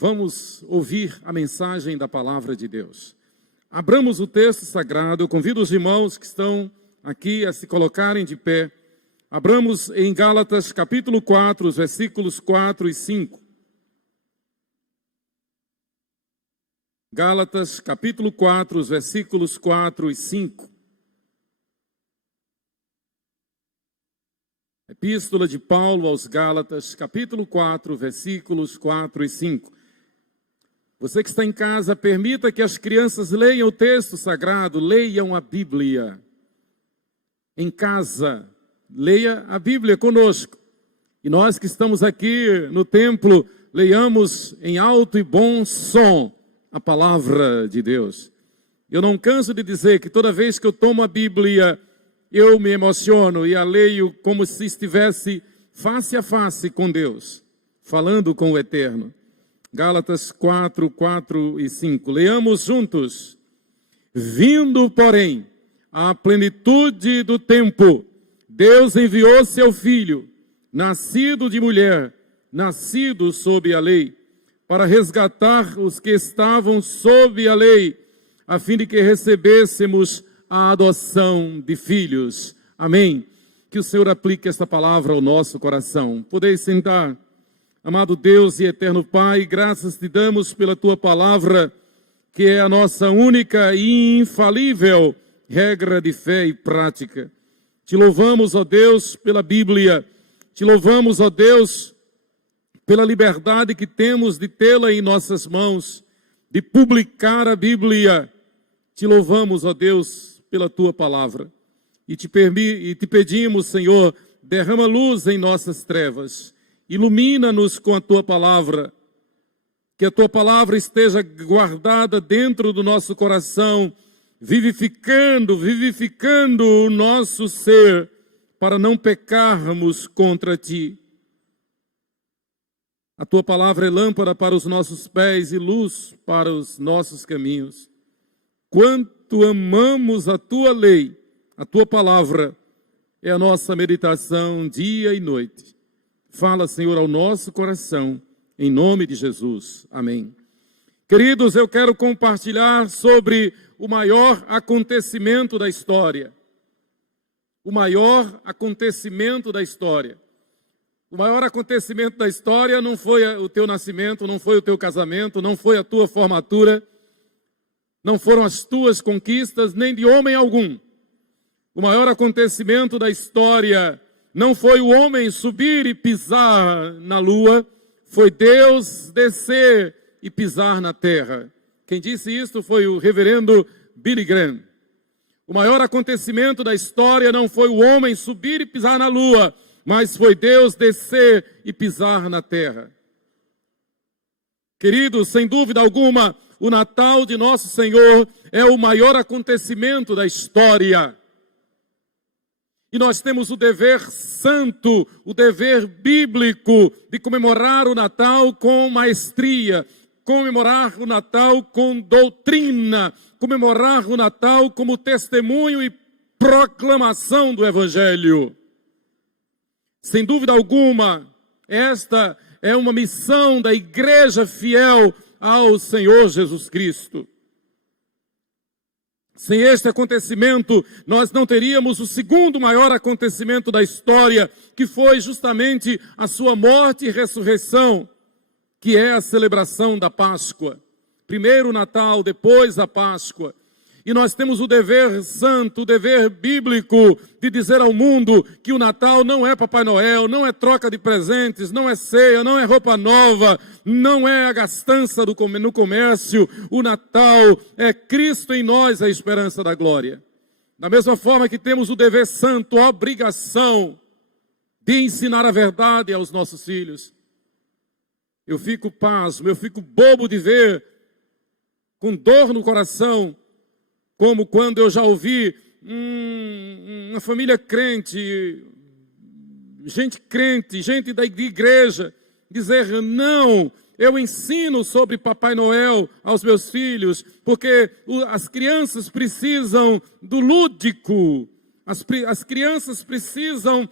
Vamos ouvir a mensagem da palavra de Deus. Abramos o texto sagrado. Eu convido os irmãos que estão aqui a se colocarem de pé. Abramos em Gálatas capítulo 4, os versículos 4 e 5. Gálatas capítulo 4, os versículos 4 e 5. Epístola de Paulo aos Gálatas, capítulo 4, versículos 4 e 5. Você que está em casa, permita que as crianças leiam o texto sagrado, leiam a Bíblia. Em casa, leia a Bíblia conosco. E nós que estamos aqui no templo, leiamos em alto e bom som a palavra de Deus. Eu não canso de dizer que toda vez que eu tomo a Bíblia, eu me emociono e a leio como se estivesse face a face com Deus, falando com o Eterno. Gálatas 4, 4 e 5. Leamos juntos. Vindo, porém, à plenitude do tempo, Deus enviou seu Filho, nascido de mulher, nascido sob a lei, para resgatar os que estavam sob a lei, a fim de que recebêssemos a adoção de filhos. Amém. Que o Senhor aplique esta palavra ao nosso coração. Podeis sentar. Amado Deus e eterno Pai, graças te damos pela tua palavra, que é a nossa única e infalível regra de fé e prática. Te louvamos, ó Deus, pela Bíblia. Te louvamos, ó Deus, pela liberdade que temos de tê-la em nossas mãos, de publicar a Bíblia. Te louvamos, ó Deus, pela tua palavra. E te pedimos, Senhor, derrama luz em nossas trevas. Ilumina-nos com a tua palavra. Que a tua palavra esteja guardada dentro do nosso coração, vivificando o nosso ser, para não pecarmos contra ti. A tua palavra é lâmpada para os nossos pés e luz para os nossos caminhos. Quanto amamos a tua lei, a tua palavra é a nossa meditação dia e noite. Fala, Senhor, ao nosso coração, em nome de Jesus. Amém. Queridos, eu quero compartilhar sobre o maior acontecimento da história. O maior acontecimento da história. O maior acontecimento da história não foi o teu nascimento, não foi o teu casamento, não foi a tua formatura, não foram as tuas conquistas, nem de homem algum. O maior acontecimento da história não foi o homem subir e pisar na lua, foi Deus descer e pisar na terra. Quem disse isso foi o reverendo Billy Graham. O maior acontecimento da história não foi o homem subir e pisar na lua, mas foi Deus descer e pisar na terra. Queridos, sem dúvida alguma, o Natal de nosso Senhor é o maior acontecimento da história. E nós temos o dever santo, o dever bíblico de comemorar o Natal com maestria, comemorar o Natal com doutrina, comemorar o Natal como testemunho e proclamação do Evangelho. Sem dúvida alguma, esta é uma missão da igreja fiel ao Senhor Jesus Cristo. Sem este acontecimento, nós não teríamos o segundo maior acontecimento da história, que foi justamente a sua morte e ressurreição, que é a celebração da Páscoa. Primeiro o Natal, depois a Páscoa. E nós temos o dever santo, o dever bíblico de dizer ao mundo que o Natal não é Papai Noel, não é troca de presentes, não é ceia, não é roupa nova, não é a gastança no comércio. O Natal é Cristo em nós, a esperança da glória. Da mesma forma que temos o dever santo, a obrigação de ensinar a verdade aos nossos filhos. Eu fico pasmo, eu fico bobo de ver, com dor no coração, como quando eu já ouvi uma família crente, gente da igreja, dizer: não, eu ensino sobre Papai Noel aos meus filhos, porque as crianças precisam do lúdico, as crianças precisam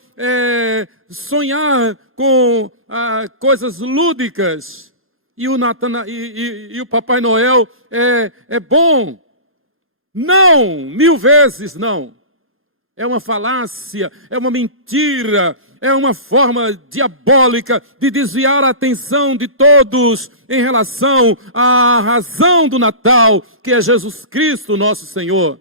sonhar com coisas lúdicas. e o Papai Noel é bom. Não, 1000 vezes não. É uma falácia, é uma mentira, é uma forma diabólica de desviar a atenção de todos em relação à razão do Natal, que é Jesus Cristo, nosso Senhor.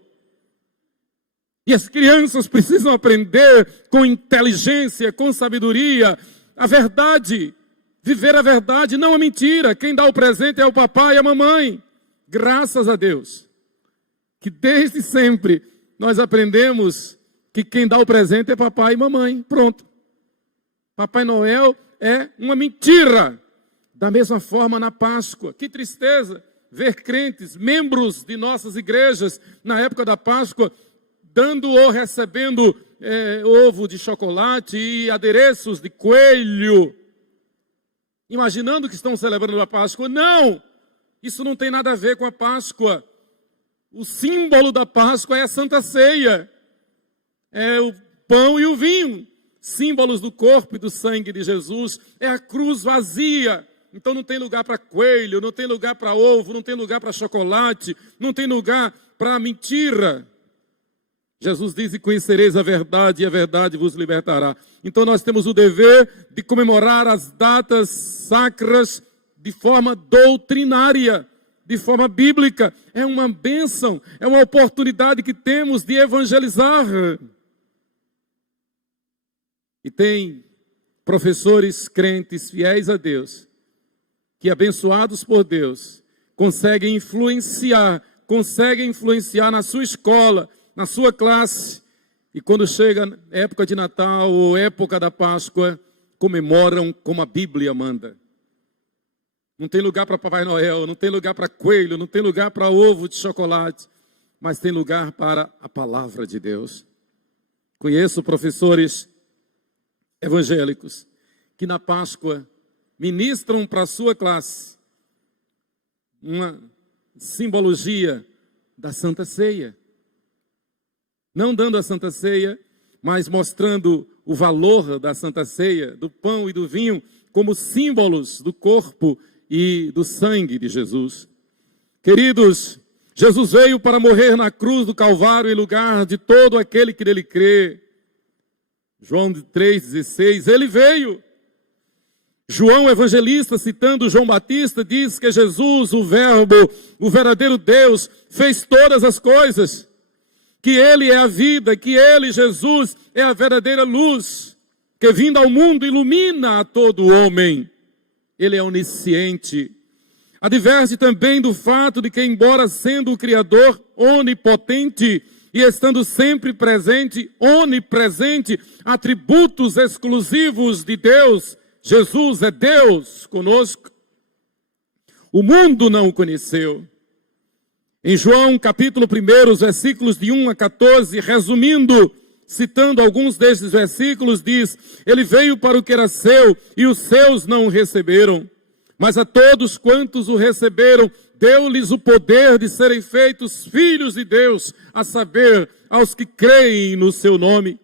E as crianças precisam aprender com inteligência, com sabedoria, a verdade, viver a verdade, não a mentira. Quem dá o presente é o papai e a mamãe. Graças a Deus, que desde sempre nós aprendemos que quem dá o presente é papai e mamãe. Pronto. Papai Noel é uma mentira. Da mesma forma na Páscoa. Que tristeza ver crentes, membros de nossas igrejas, na época da Páscoa, dando ou recebendo ovo de chocolate e adereços de coelho, imaginando que estão celebrando a Páscoa. Não! Isso não tem nada a ver com a Páscoa. O símbolo da Páscoa é a Santa Ceia. É o pão e o vinho, símbolos do corpo e do sangue de Jesus. É a cruz vazia. Então não tem lugar para coelho, não tem lugar para ovo, não tem lugar para chocolate, não tem lugar para mentira. Jesus diz: e conhecereis a verdade, e a verdade vos libertará. Então nós temos o dever de comemorar as datas sacras de forma doutrinária, de forma bíblica. É uma bênção, é uma oportunidade que temos de evangelizar. E tem professores crentes fiéis a Deus, que abençoados por Deus, conseguem influenciar na sua escola, na sua classe, e quando chega a época de Natal ou época da Páscoa, comemoram como a Bíblia manda. Não tem lugar para Papai Noel, não tem lugar para coelho, não tem lugar para ovo de chocolate, mas tem lugar para a palavra de Deus. Conheço professores evangélicos que na Páscoa ministram para a sua classe uma simbologia da Santa Ceia. Não dando a Santa Ceia, mas mostrando o valor da Santa Ceia, do pão e do vinho, como símbolos do corpo e do sangue de Jesus. Queridos, Jesus veio para morrer na cruz do Calvário em lugar de todo aquele que nele crê. João 3,16, ele veio. João evangelista, citando João Batista, diz que Jesus, o Verbo, o verdadeiro Deus, fez todas as coisas. Que ele é a vida, que ele, Jesus, é a verdadeira luz, que vindo ao mundo ilumina a todo homem. Ele é onisciente. Adverte também do fato de que, embora sendo o Criador onipotente e estando sempre presente, onipresente, atributos exclusivos de Deus, Jesus é Deus conosco. O mundo não o conheceu. Em João capítulo 1, versículos de 1 a 14, resumindo, citando alguns desses versículos, diz: ele veio para o que era seu, e os seus não o receberam. Mas a todos quantos o receberam, deu-lhes o poder de serem feitos filhos de Deus, a saber, aos que creem no seu nome.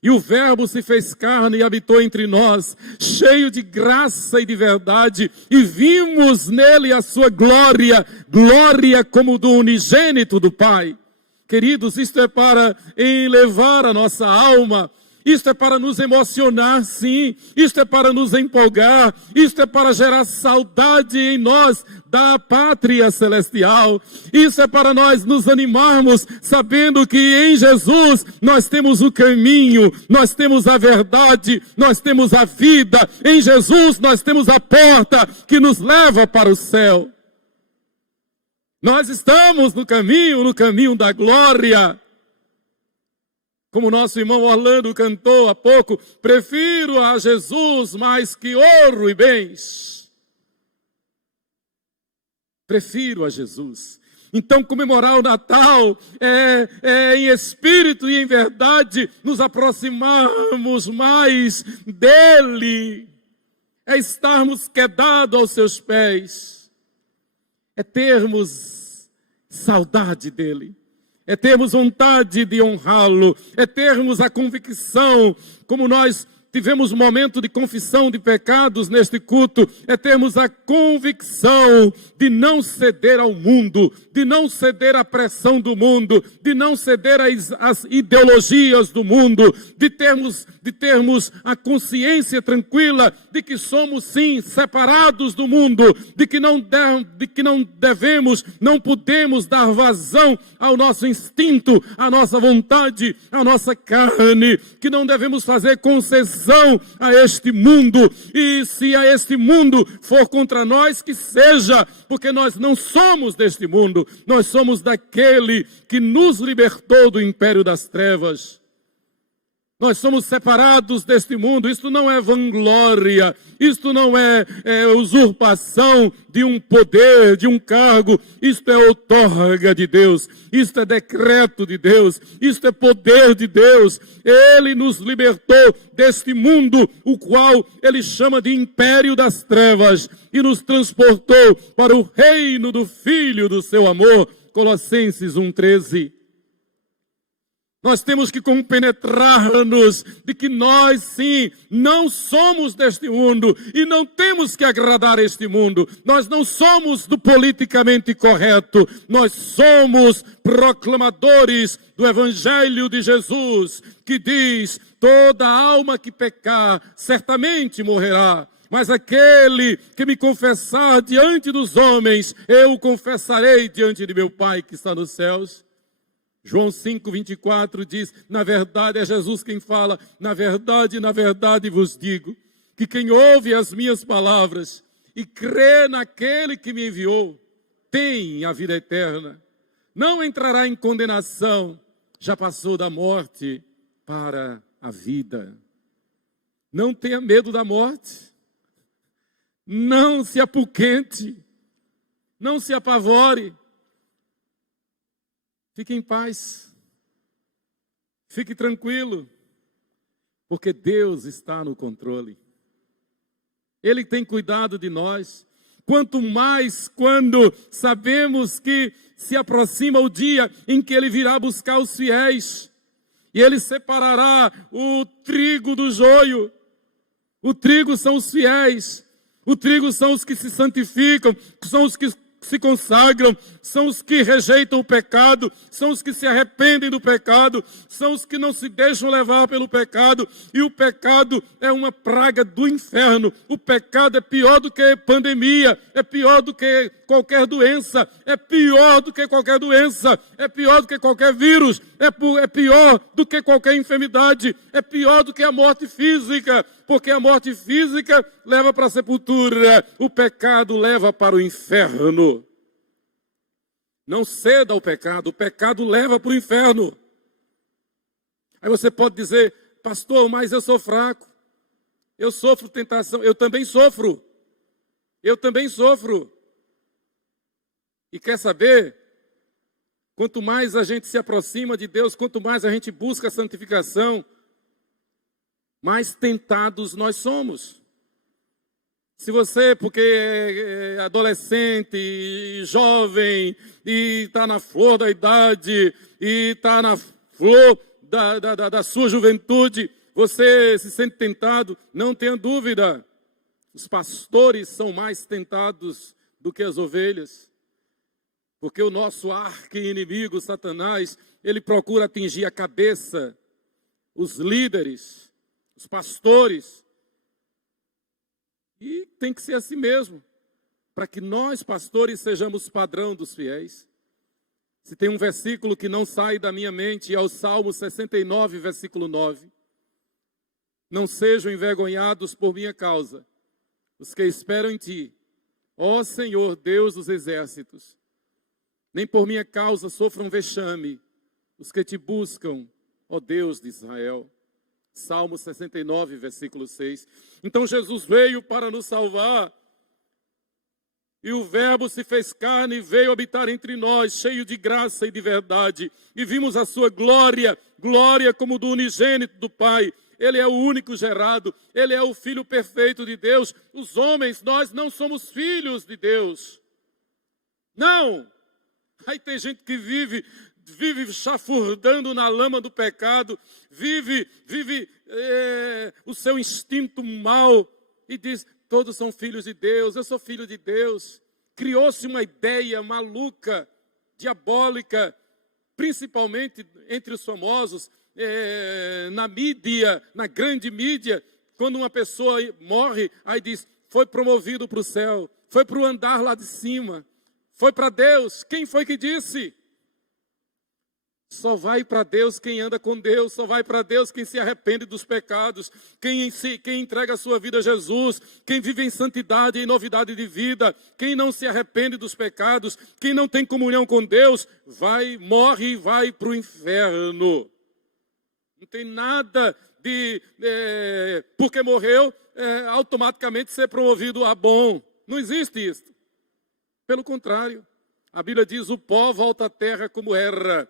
E o Verbo se fez carne e habitou entre nós, cheio de graça e de verdade, e vimos nele a sua glória, glória como do unigênito do Pai. Queridos, isto é para elevar a nossa alma, isto é para nos emocionar, sim, isto é para nos empolgar, isto é para gerar saudade em nós da pátria celestial. Isso é para nós nos animarmos, sabendo que em Jesus nós temos o caminho, nós temos a verdade, nós temos a vida. Em Jesus nós temos a porta que nos leva para o céu. Nós estamos no caminho da glória. Como nosso irmão Orlando cantou há pouco, prefiro a Jesus mais que ouro e bens. Prefiro a Jesus. Então comemorar o Natal é em espírito e em verdade nos aproximarmos mais dele. É estarmos quedados aos seus pés. É termos saudade dele. É termos vontade de honrá-lo. É termos a convicção, como nós tivemos um momento de confissão de pecados neste culto, é termos a convicção de não ceder ao mundo, de não ceder à pressão do mundo, de não ceder às ideologias do mundo, de termos a consciência tranquila de que somos sim separados do mundo, de que não devemos, não podemos dar vazão ao nosso instinto, à nossa vontade, à nossa carne, que não devemos fazer concessão a este mundo, e se a este mundo for contra nós, que seja, porque nós não somos deste mundo, nós somos daquele que nos libertou do império das trevas. Nós somos separados deste mundo. Isto não é vanglória, isto não é usurpação de um poder, de um cargo. Isto é outorga de Deus, isto é decreto de Deus, isto é poder de Deus. Ele nos libertou deste mundo, o qual ele chama de império das trevas, e nos transportou para o reino do Filho do seu amor. Colossenses 1,13. Nós temos que compenetrar-nos de que nós, sim, não somos deste mundo e não temos que agradar este mundo. Nós não somos do politicamente correto. Nós somos proclamadores do Evangelho de Jesus, que diz: toda alma que pecar certamente morrerá. Mas aquele que me confessar diante dos homens, eu o confessarei diante de meu Pai que está nos céus. João 5,24 diz, na verdade, é Jesus quem fala, na verdade vos digo, que quem ouve as minhas palavras e crê naquele que me enviou, tem a vida eterna. Não entrará em condenação, já passou da morte para a vida. Não tenha medo da morte. Não se apoquente. Não se apavore. Fique em paz, fique tranquilo, porque Deus está no controle. Ele tem cuidado de nós. Quanto mais quando sabemos que se aproxima o dia em que Ele virá buscar os fiéis, e Ele separará o trigo do joio. O trigo são os fiéis, o trigo são os que se santificam, são os que se consagram, são os que rejeitam o pecado, são os que se arrependem do pecado, são os que não se deixam levar pelo pecado, e o pecado é uma praga do inferno. O pecado é pior do que pandemia, é pior do que qualquer doença, é pior do que qualquer doença, é pior do que qualquer vírus, é pior do que qualquer enfermidade, é pior do que a morte física, porque a morte física leva para a sepultura, o pecado leva para o inferno. Não ceda ao pecado, o pecado leva para o inferno. Aí você pode dizer, pastor, mas eu sou fraco, eu sofro tentação, eu também sofro. E quer saber? Quanto mais a gente se aproxima de Deus, quanto mais a gente busca a santificação, mais tentados nós somos. Se você, porque é adolescente, jovem, e está na flor da idade, e está na flor da sua juventude, você se sente tentado, não tenha dúvida. Os pastores são mais tentados do que as ovelhas. Porque o nosso arqui-inimigo, Satanás, ele procura atingir a cabeça, os líderes, os pastores. E tem que ser assim mesmo, para que nós, pastores, sejamos padrão dos fiéis. Se tem um versículo que não sai da minha mente, é o Salmo 69, versículo 9. Não sejam envergonhados por minha causa, os que esperam em ti, ó Senhor, Deus dos exércitos. Nem por minha causa sofram vexame os que te buscam, ó Deus de Israel. Salmo 69, versículo 6. Então Jesus veio para nos salvar, e o Verbo se fez carne e veio habitar entre nós, cheio de graça e de verdade. E vimos a sua glória, glória como do unigênito do Pai. Ele é o único gerado, Ele é o Filho perfeito de Deus. Os homens, nós não somos filhos de Deus. Não! Aí tem gente que vive chafurdando na lama do pecado, vive o seu instinto mau e diz: todos são filhos de Deus, eu sou filho de Deus. Criou-se uma ideia maluca, diabólica, principalmente entre os famosos, na mídia, na grande mídia. Quando uma pessoa morre, aí diz: foi promovido para o céu, foi para o andar lá de cima, foi para Deus. Quem foi que disse? Só vai para Deus quem anda com Deus, só vai para Deus quem se arrepende dos pecados, quem entrega a sua vida a Jesus, quem vive em santidade e em novidade de vida, quem não se arrepende dos pecados, quem não tem comunhão com Deus, morre e vai para o inferno. Não tem nada de, porque morreu, automaticamente ser promovido a bom. Não existe isso. Pelo contrário, a Bíblia diz: o pó volta à terra como era,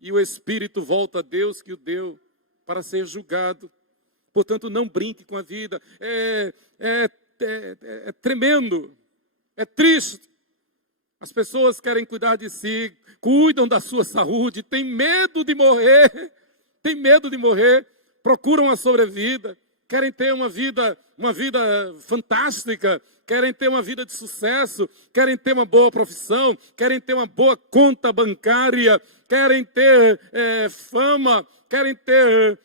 e o Espírito volta a Deus que o deu para ser julgado. Portanto, não brinque com a vida. É tremendo, é triste. As pessoas querem cuidar de si, cuidam da sua saúde, têm medo de morrer, procuram a sobrevida, querem ter uma vida fantástica, querem ter uma vida de sucesso, querem ter uma boa profissão, querem ter uma boa conta bancária, querem ter fama, querem ter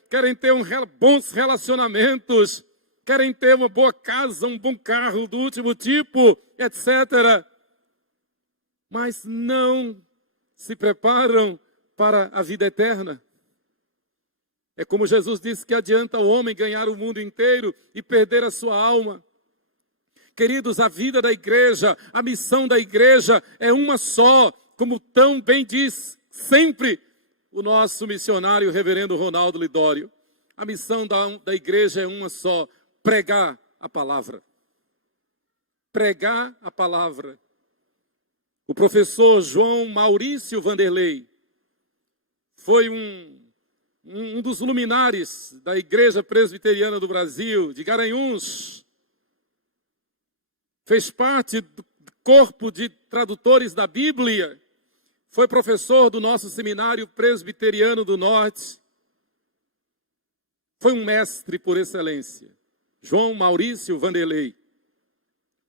bons relacionamentos, querem ter uma boa casa, um bom carro do último tipo, etc. Mas não se preparam para a vida eterna. É como Jesus disse que adianta o homem ganhar o mundo inteiro e perder a sua alma. Queridos, a vida da igreja, a missão da igreja é uma só, como tão bem diz sempre o nosso missionário reverendo Ronaldo Lidório. A missão da igreja é uma só: pregar a palavra. Pregar a palavra. O professor João Maurício Vanderlei foi um dos luminares da Igreja Presbiteriana do Brasil, de Garanhuns. Fez parte do corpo de tradutores da Bíblia. Foi professor do nosso seminário presbiteriano do Norte. Foi um mestre por excelência. João Maurício Vanderlei.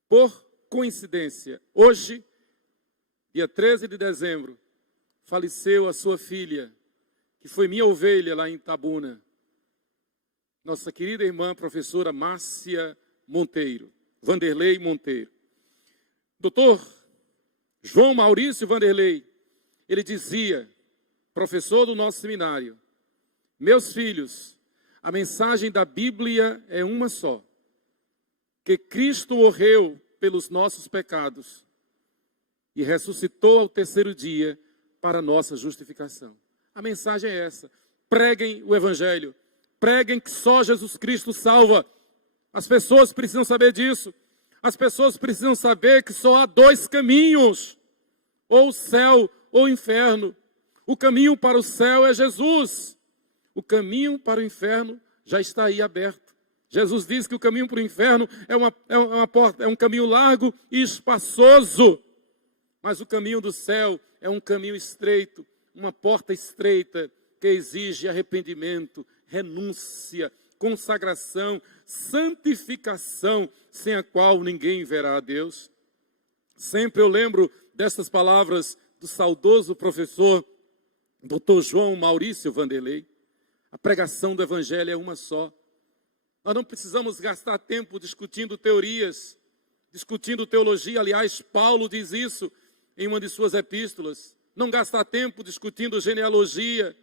Por coincidência, hoje, dia 13 de dezembro, faleceu a sua filha, que foi minha ovelha lá em Itabuna. Nossa querida irmã, professora Márcia Monteiro. Vanderlei Monteiro. Doutor João Maurício Vanderlei, ele dizia, professor do nosso seminário: meus filhos, a mensagem da Bíblia é uma só, que Cristo morreu pelos nossos pecados e ressuscitou ao terceiro dia para a nossa justificação. A mensagem é essa: preguem o Evangelho, preguem que só Jesus Cristo salva. As pessoas precisam saber disso. As pessoas precisam saber que só há dois caminhos: ou o céu ou o inferno. O caminho para o céu é Jesus. O caminho para o inferno já está aí aberto. Jesus diz que o caminho para o inferno é um caminho largo e espaçoso. Mas o caminho do céu é um caminho estreito, uma porta estreita que exige arrependimento, renúncia, consagração, santificação, sem a qual ninguém verá a Deus. Sempre eu lembro destas palavras do saudoso professor Dr. João Maurício Vanderlei: a pregação do Evangelho é uma só. Nós não precisamos gastar tempo discutindo teorias, discutindo teologia. Aliás, Paulo diz isso em uma de suas epístolas. Não gastar tempo discutindo genealogia,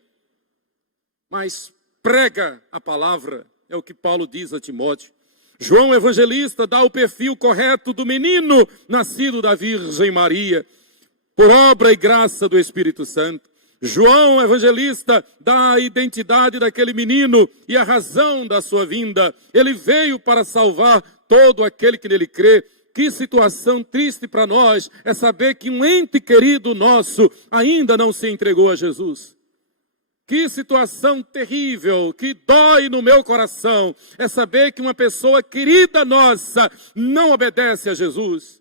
mas prega a palavra, é o que Paulo diz a Timóteo. João Evangelista dá o perfil correto do menino nascido da Virgem Maria, por obra e graça do Espírito Santo. João Evangelista dá a identidade daquele menino e a razão da sua vinda. Ele veio para salvar todo aquele que nele crê. Que situação triste para nós é saber que um ente querido nosso ainda não se entregou a Jesus. Que situação terrível, que dói no meu coração, é saber que uma pessoa querida nossa não obedece a Jesus.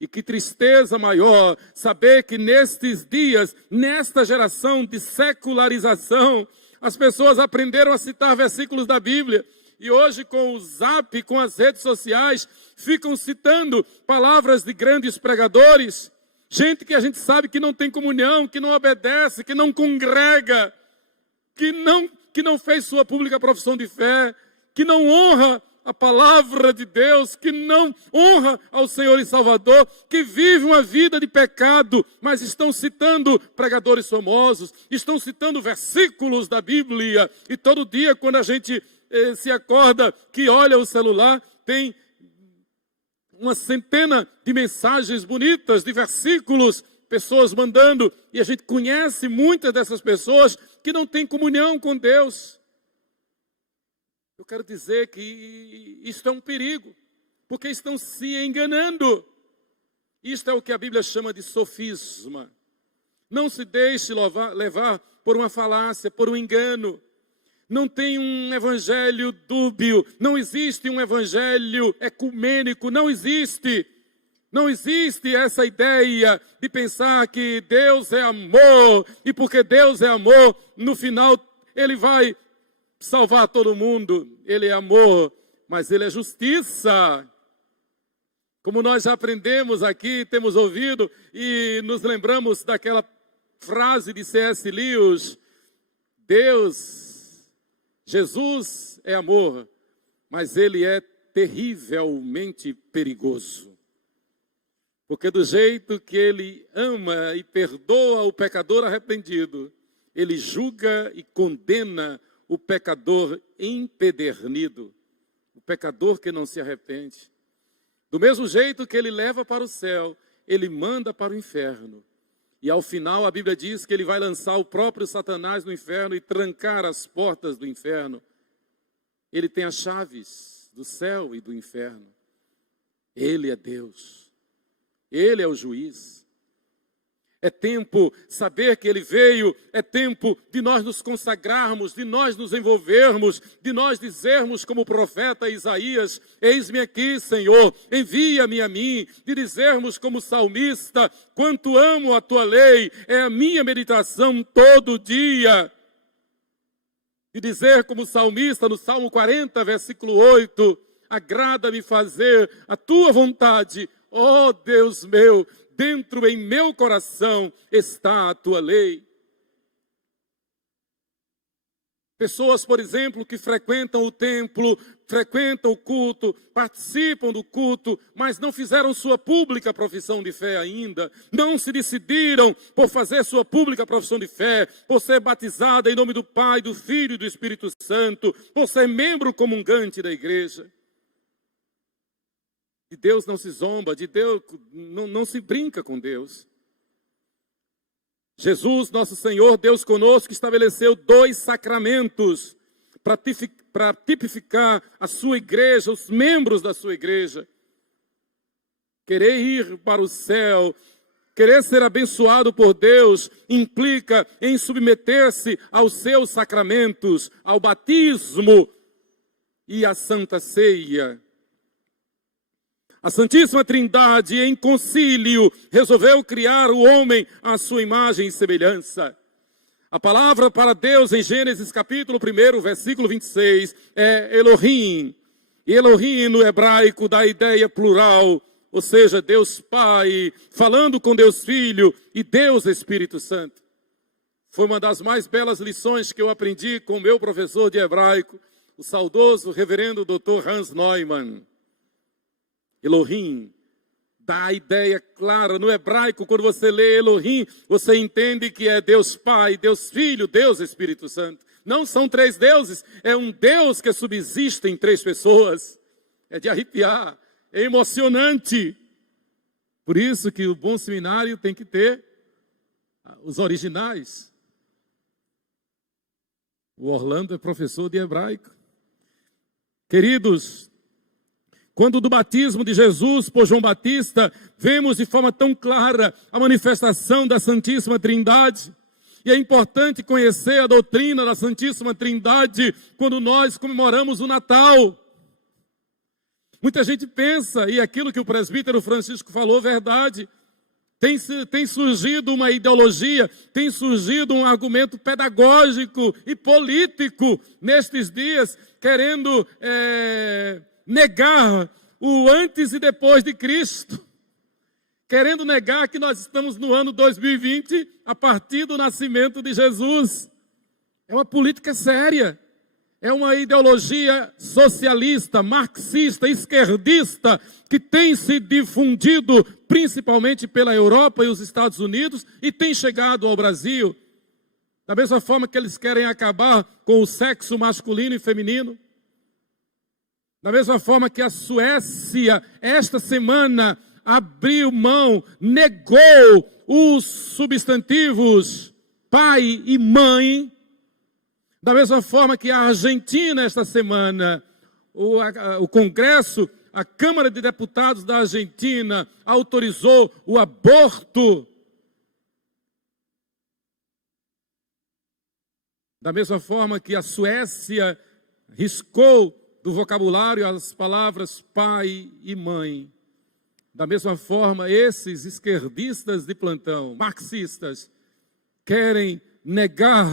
E que tristeza maior saber que nestes dias, nesta geração de secularização, as pessoas aprenderam a citar versículos da Bíblia. E hoje, com o Zap, com as redes sociais, ficam citando palavras de grandes pregadores. Gente que a gente sabe que não tem comunhão, que não obedece, que não congrega, que não fez sua pública profissão de fé, que não honra a palavra de Deus, que não honra ao Senhor e Salvador, que vive uma vida de pecado, mas estão citando pregadores famosos, estão citando versículos da Bíblia, e todo dia quando a gente se acorda, que olha o celular, tem uma centena de mensagens bonitas, de versículos, pessoas mandando, e a gente conhece muitas dessas pessoas que não têm comunhão com Deus. Eu quero dizer que isto é um perigo, porque estão se enganando. Isto é o que a Bíblia chama de sofisma. Não se deixe levar por uma falácia, por um engano. Não tem um evangelho dúbio, não existe um evangelho ecumênico, não existe. Não existe essa ideia de pensar que Deus é amor, e porque Deus é amor, no final Ele vai salvar todo mundo. Ele é amor, mas Ele é justiça. Como nós já aprendemos aqui, temos ouvido e nos lembramos daquela frase de C.S. Lewis: Jesus é amor, mas Ele é terrivelmente perigoso. Porque do jeito que Ele ama e perdoa o pecador arrependido, Ele julga e condena o pecador empedernido, o pecador que não se arrepende. Do mesmo jeito que Ele leva para o céu, Ele manda para o inferno. E ao final a Bíblia diz que Ele vai lançar o próprio Satanás no inferno e trancar as portas do inferno. Ele tem as chaves do céu e do inferno. Ele é Deus. Ele é o juiz. É tempo saber que Ele veio, é tempo de nós nos consagrarmos, de nós nos envolvermos, de nós dizermos como o profeta Isaías: eis-me aqui, Senhor, envia-me a mim, de dizermos como o salmista: quanto amo a tua lei, é a minha meditação todo dia. De dizer como o salmista no Salmo 40, versículo 8, agrada-me fazer a tua vontade, ó Deus meu, dentro em meu coração está a tua lei. Pessoas, por exemplo, que frequentam o templo, frequentam o culto, participam do culto, mas não fizeram sua pública profissão de fé ainda, não se decidiram por fazer sua pública profissão de fé, por ser batizada em nome do Pai, do Filho e do Espírito Santo, por ser membro comungante da igreja. De Deus não se zomba, de Deus não se brinca com Deus. Jesus, nosso Senhor, Deus conosco, estabeleceu 2 sacramentos para tipificar a sua igreja, os membros da sua igreja. Querer ir para o céu, querer ser abençoado por Deus, implica em submeter-se aos seus sacramentos, ao batismo e à Santa Ceia. A Santíssima Trindade, em concílio, resolveu criar o homem à sua imagem e semelhança. A palavra para Deus em Gênesis capítulo 1, versículo 26, é Elohim. E Elohim no hebraico dá a ideia plural, ou seja, Deus Pai, falando com Deus Filho e Deus Espírito Santo. Foi uma das mais belas lições que eu aprendi com o meu professor de hebraico, o saudoso reverendo Dr. Hans Neumann. Elohim dá a ideia clara. No hebraico, quando você lê Elohim, você entende que é Deus Pai, Deus Filho, Deus Espírito Santo. Não são 3 deuses, é um Deus que subsiste em 3 pessoas. É de arrepiar, é emocionante. Por isso que o bom seminário tem que ter os originais. O Orlando é professor de hebraico. Queridos, quando do batismo de Jesus por João Batista, vemos de forma tão clara a manifestação da Santíssima Trindade. E é importante conhecer a doutrina da Santíssima Trindade quando nós comemoramos o Natal. Muita gente pensa, e aquilo que o presbítero Francisco falou é verdade, Tem surgido uma ideologia, tem surgido um argumento pedagógico e político nestes dias, querendo negar o antes e depois de Cristo. Querendo negar que nós estamos no ano 2020 a partir do nascimento de Jesus. É uma política séria. É uma ideologia socialista, marxista, esquerdista, que tem se difundido principalmente pela Europa e os Estados Unidos e tem chegado ao Brasil. Da mesma forma que eles querem acabar com o sexo masculino e feminino. Da mesma forma que a Suécia, esta semana, abriu mão, negou os substantivos pai e mãe. Da mesma forma que a Argentina, esta semana, o Congresso, a Câmara de Deputados da Argentina autorizou o aborto. Da mesma forma que a Suécia riscou do vocabulário as palavras pai e mãe. Da mesma forma, esses esquerdistas de plantão, marxistas, querem negar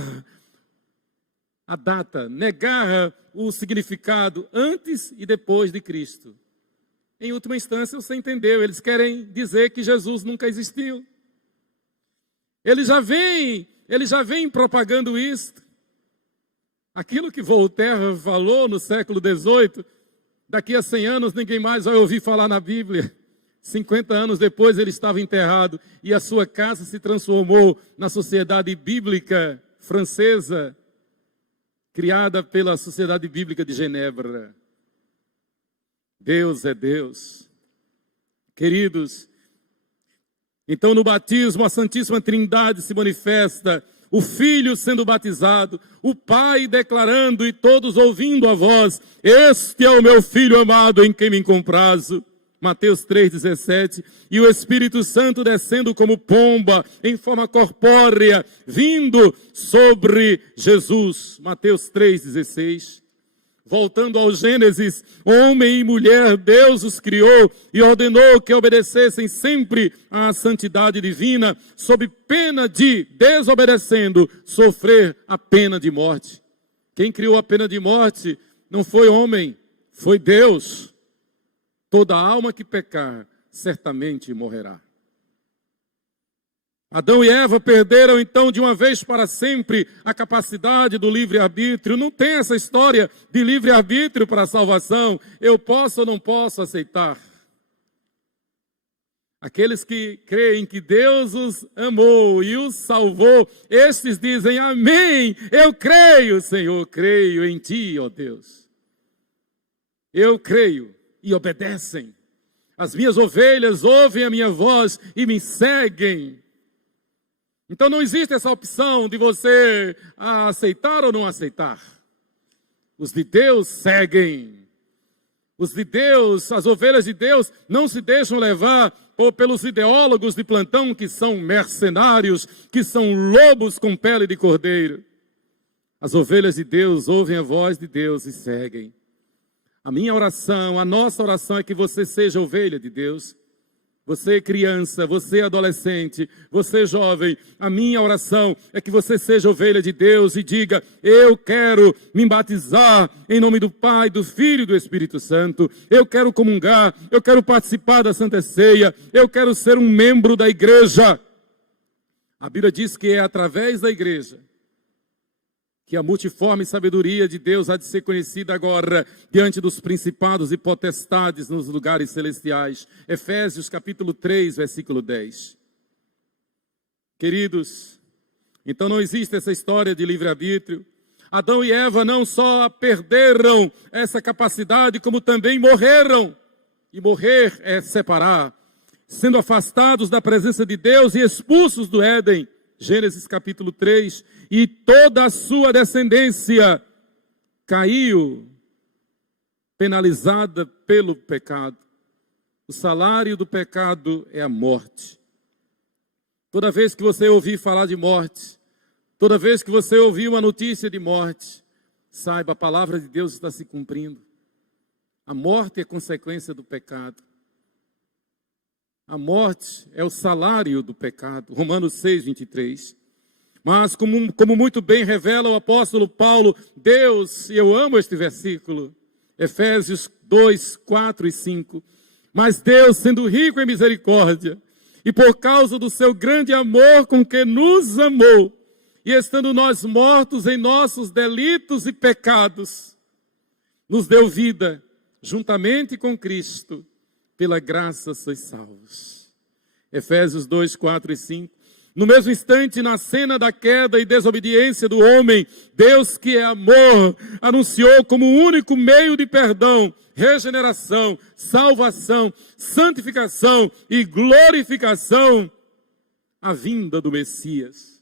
a data, negar o significado antes e depois de Cristo. Em última instância, você entendeu, eles querem dizer que Jesus nunca existiu. Eles já vêm propagando isto. Aquilo que Voltaire falou no século XVIII, daqui a 100 anos ninguém mais vai ouvir falar na Bíblia. 50 anos depois ele estava enterrado e a sua casa se transformou na Sociedade Bíblica Francesa, criada pela Sociedade Bíblica de Genebra. Deus é Deus. Queridos, então no batismo a Santíssima Trindade se manifesta, o Filho sendo batizado, o Pai declarando e todos ouvindo a voz, este é o meu Filho amado em quem me comprazo. Mateus 3,17, e o Espírito Santo descendo como pomba, em forma corpórea, vindo sobre Jesus. Mateus 3,16. Voltando ao Gênesis, homem e mulher, Deus os criou e ordenou que obedecessem sempre à santidade divina, sob pena de, desobedecendo, sofrer a pena de morte. Quem criou a pena de morte não foi homem, foi Deus. Toda alma que pecar, certamente morrerá. Adão e Eva perderam então de uma vez para sempre a capacidade do livre-arbítrio. Não tem essa história de livre-arbítrio para a salvação. Eu posso ou não posso aceitar. Aqueles que creem que Deus os amou e os salvou, estes dizem amém. Eu creio, Senhor, creio em Ti, ó Deus. Eu creio. E obedecem. As minhas ovelhas ouvem a minha voz e me seguem. Então não existe essa opção de você aceitar ou não aceitar. Os de Deus seguem. Os de Deus, as ovelhas de Deus, não se deixam levar pelos ideólogos de plantão que são mercenários, que são lobos com pele de cordeiro. As ovelhas de Deus ouvem a voz de Deus e seguem. A minha oração, a nossa oração é que você seja ovelha de Deus. Você criança, você adolescente, você jovem, a minha oração é que você seja ovelha de Deus e diga, eu quero me batizar em nome do Pai, do Filho e do Espírito Santo. Eu quero comungar, eu quero participar da Santa Ceia, eu quero ser um membro da igreja. A Bíblia diz que é através da igreja que a multiforme sabedoria de Deus há de ser conhecida agora diante dos principados e potestades nos lugares celestiais. Efésios capítulo 3, versículo 10. Queridos, então não existe essa história de livre-arbítrio. Adão e Eva não só perderam essa capacidade, como também morreram. E morrer é separar, sendo afastados da presença de Deus e expulsos do Éden. Gênesis capítulo 3, e toda a sua descendência caiu, penalizada pelo pecado. O salário do pecado é a morte. Toda vez que você ouvir falar de morte, toda vez que você ouvir uma notícia de morte, saiba, a palavra de Deus está se cumprindo. A morte é consequência do pecado. A morte é o salário do pecado. Romanos 6, 23. Mas, como muito bem revela o apóstolo Paulo, Deus, e eu amo este versículo, Efésios 2, 4 e 5. Mas Deus, sendo rico em misericórdia, e por causa do seu grande amor com que nos amou, e estando nós mortos em nossos delitos e pecados, nos deu vida, juntamente com Cristo, pela graça sois salvos. Efésios 2, 4 e 5. No mesmo instante, na cena da queda e desobediência do homem, Deus, que é amor, anunciou como único meio de perdão, regeneração, salvação, santificação e glorificação, a vinda do Messias.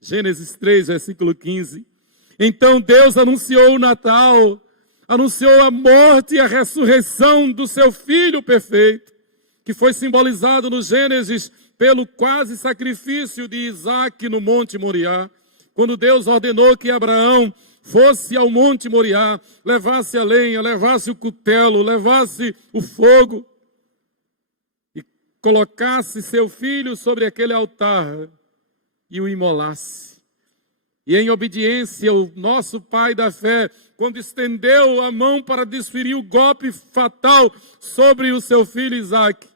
Gênesis 3, versículo 15. Então Deus anunciou o Natal, anunciou a morte e a ressurreição do seu Filho perfeito, que foi simbolizado no Gênesis pelo quase sacrifício de Isaac no Monte Moriá, quando Deus ordenou que Abraão fosse ao Monte Moriá, levasse a lenha, levasse o cutelo, levasse o fogo e colocasse seu filho sobre aquele altar e o imolasse. E em obediência, o nosso pai da fé, quando estendeu a mão para desferir o golpe fatal sobre o seu filho Isaac,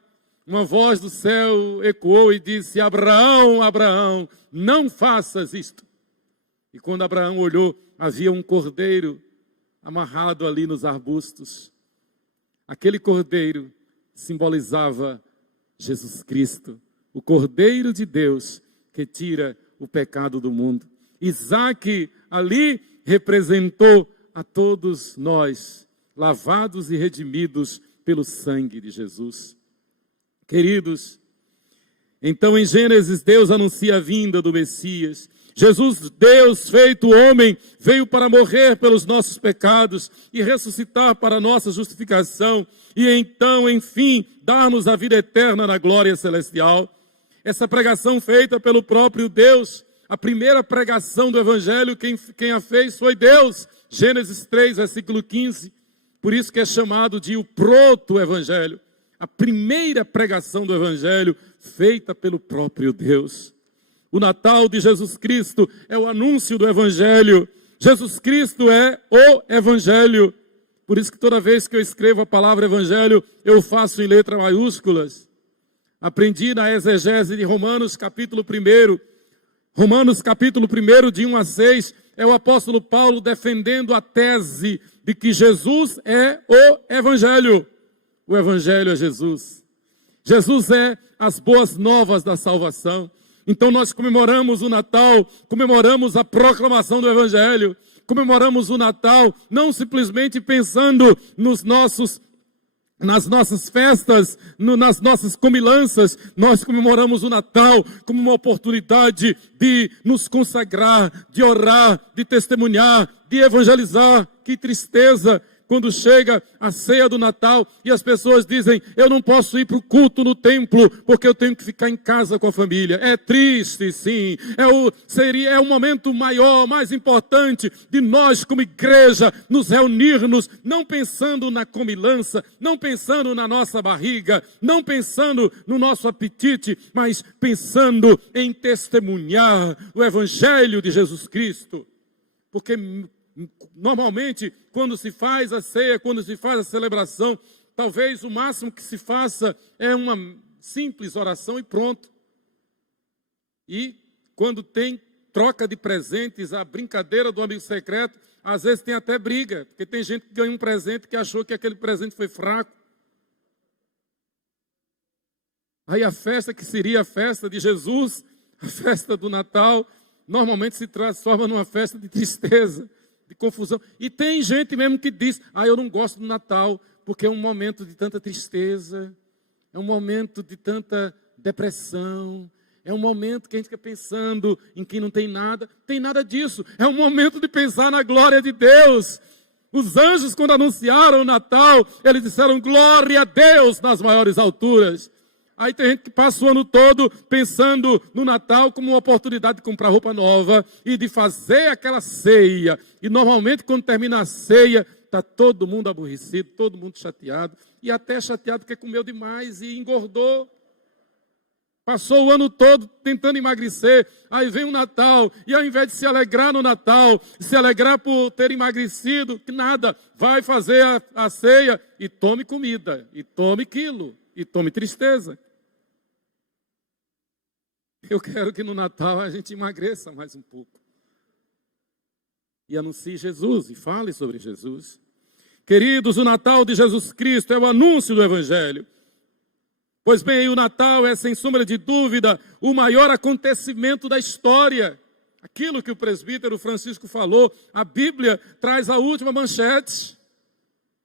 uma voz do céu ecoou e disse: Abraão, Abraão, não faças isto. E quando Abraão olhou, havia um cordeiro amarrado ali nos arbustos. Aquele cordeiro simbolizava Jesus Cristo, o Cordeiro de Deus que tira o pecado do mundo. Isaac ali representou a todos nós, lavados e redimidos pelo sangue de Jesus. Queridos, então em Gênesis Deus anuncia a vinda do Messias. Jesus, Deus feito homem, veio para morrer pelos nossos pecados e ressuscitar para a nossa justificação e então, enfim, dar-nos a vida eterna na glória celestial. Essa pregação feita pelo próprio Deus, a primeira pregação do Evangelho, quem a fez foi Deus. Gênesis 3, versículo 15. Por isso que é chamado de o proto-evangelho. A primeira pregação do Evangelho feita pelo próprio Deus. O Natal de Jesus Cristo é o anúncio do Evangelho. Jesus Cristo é o Evangelho. Por isso que toda vez que eu escrevo a palavra Evangelho, eu faço em letras maiúsculas. Aprendi na exegese de Romanos capítulo 1. Romanos capítulo 1, de 1 a 6, é o apóstolo Paulo defendendo a tese de que Jesus é o Evangelho. O Evangelho é Jesus. Jesus é as boas novas da salvação. Então nós comemoramos o Natal, comemoramos a proclamação do Evangelho, comemoramos o Natal não simplesmente pensando nas nossas festas, nas nossas comilanças. Nós comemoramos o Natal como uma oportunidade de nos consagrar, de orar, de testemunhar, de evangelizar. Que tristeza quando chega a ceia do Natal e as pessoas dizem: eu não posso ir para o culto no templo porque eu tenho que ficar em casa com a família. É triste, sim. É o momento maior, mais importante de nós como igreja nos reunirmos, não pensando na comilança, não pensando na nossa barriga, não pensando no nosso apetite, mas pensando em testemunhar o Evangelho de Jesus Cristo. Porque normalmente, quando se faz a ceia, quando se faz a celebração, talvez o máximo que se faça é uma simples oração e pronto. E quando tem troca de presentes, a brincadeira do amigo secreto, às vezes tem até briga, porque tem gente que ganha um presente que achou que aquele presente foi fraco. Aí a festa que seria a festa de Jesus, a festa do Natal, normalmente se transforma numa festa de tristeza, de confusão. E tem gente mesmo que diz: eu não gosto do Natal, porque é um momento de tanta tristeza, é um momento de tanta depressão, é um momento que a gente fica pensando em quem não tem nada. Tem nada disso, é um momento de pensar na glória de Deus. Os anjos, quando anunciaram o Natal, eles disseram: glória a Deus nas maiores alturas. Aí tem gente que passa o ano todo pensando no Natal como uma oportunidade de comprar roupa nova e de fazer aquela ceia. E normalmente quando termina a ceia, está todo mundo aborrecido, todo mundo chateado. E até chateado porque comeu demais e engordou. Passou o ano todo tentando emagrecer, aí vem o Natal, e ao invés de se alegrar no Natal, se alegrar por ter emagrecido, que nada, vai fazer a ceia e tome comida, e tome quilo, e tome tristeza. Eu quero que no Natal a gente emagreça mais um pouco. E anuncie Jesus, e fale sobre Jesus. Queridos, o Natal de Jesus Cristo é o anúncio do Evangelho. Pois bem, o Natal é, sem sombra de dúvida, o maior acontecimento da história. Aquilo que o presbítero Francisco falou, a Bíblia traz a última manchete.